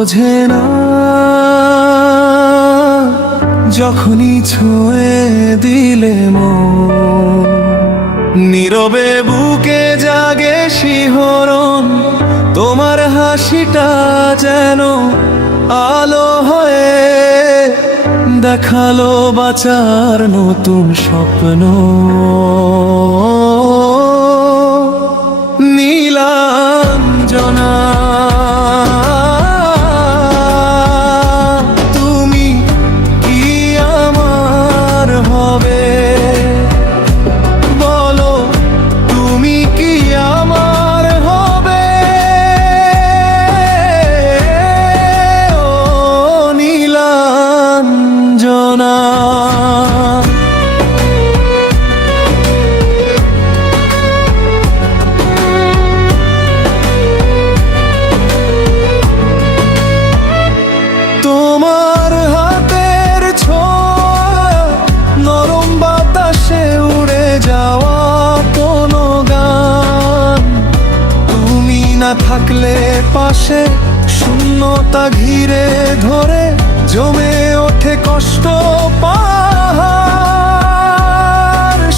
বোঝে না, যখনই ছুঁয়ে দিলে মন, নীরবে বুকে জাগে শিহরণ। তোমার হাসিটা যেন আলো হয়ে দেখালো বাঁচার নতুন স্বপ্ন। নীলাঞ্জনা, তুমি কি আমার হবে? বলো, তুমি কি আমার হবে? ও নীলাঞ্জনা। তোমার হাতের ছোঁয়া, নরম বাতাসে উড়ে যাওয়া কোনো গান। তুমি না থাকলে পাশে, শূন্যতা ঘিরে ধরে জমে ওঠে কষ্ট পাহাড়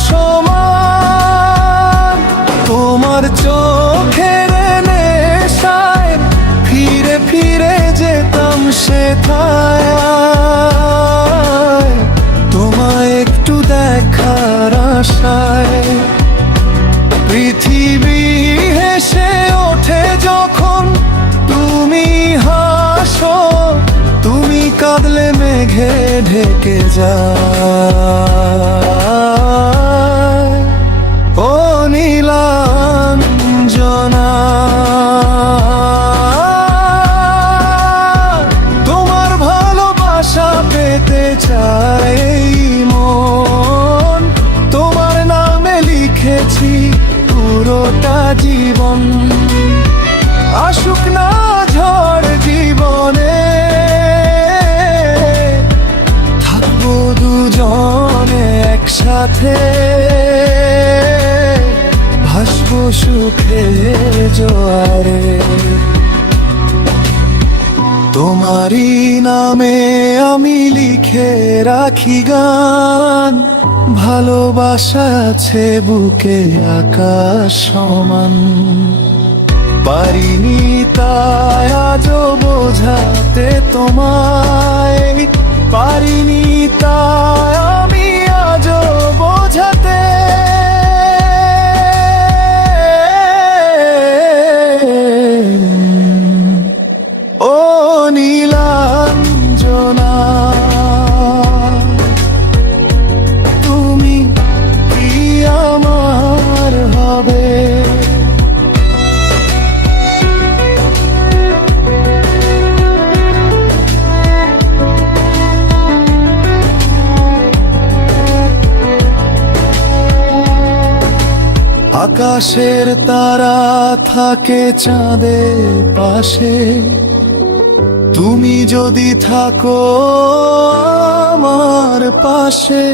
সমান। তোমার চোখের নেশায় ফিরে ফিরে যেতাম সেথায়, তোমায় একটু দেখার আশায়। পৃথিবী হেসে ওঠে যখন তুমি হাসো, তুমি কাঁদলে মেঘে ঢেকে যায়। ও নীলাঞ্জনা, তোমার ভালোবাসা পেতে চাই মন। তোমার নামে লিখেছি পুরোটা জীবন। আসুক না ঝড় জীবনে, থাকবো দুজনে একসাথে, ভাসবো সুখের জোয়ারে। তোমারই নামে আমি লিখে রাখি গান, ভালোবাসা আছে বুকে আকাশ সমান। পারিনি তাই আজও বোঝাতে তোমায়, পারিনি তাই আমি আজও বোঝাতে। ও নীলাঞ্জনা, তুমি কি আমার হবে? আকাশের তারা থাকে চাঁদের পাশে, তুমি যদি থাকো আমার পাশে।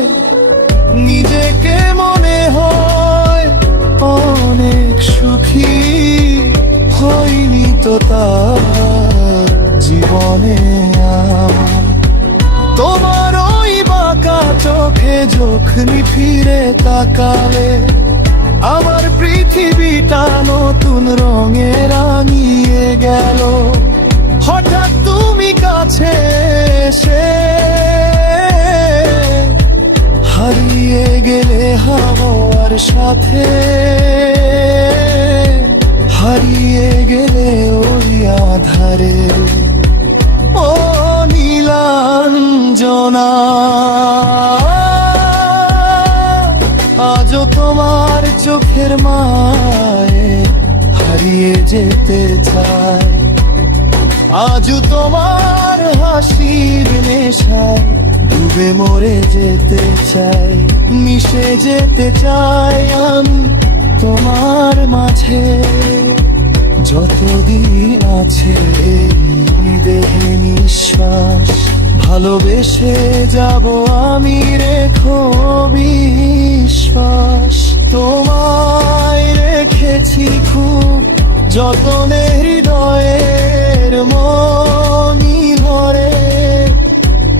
নিজেকে মনে হয় অনেক সুখী, হইনি তো তার জীবনে আমার। তোমার ওই বাঁকা চোখে যখনই ফিরে তাকালে, আমার পৃথিবীটা নতুন রঙে রাঙিয়ে গেল। হঠাৎ তুমি কাছে এসে হারিয়ে গেলে হাওয়ার সাথে, হারিয়ে গেলে ওই আধারে। ও নীলাঞ্জনা, আজও তোমার চোখের মায়ে হারিয়ে যেতে চাই। আজও তোমার হাসির নেশায় ডুবে মরে যেতে চাই। মিশে যেতে চাই আমি তোমার মাঝে, যতদিন আছে দেহে নিঃশ্বাস। ভালোবেসে যাব আমি, রেখো বিশ্বাস। তোমায় রেখেছি খুব যতনে হৃদয়ের মনি ভরে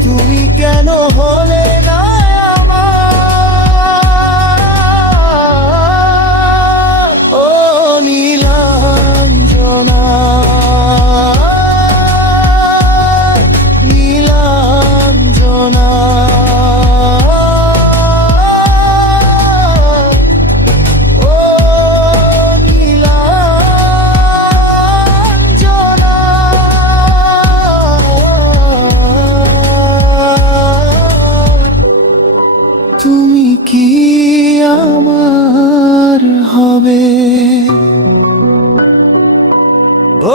তুমি কেন হলে না আমার? ও নীলাঞ্জনা, নীলাঞ্জনা, ও নীলাঞ্জনা, তুমি কি আমার হবে? ও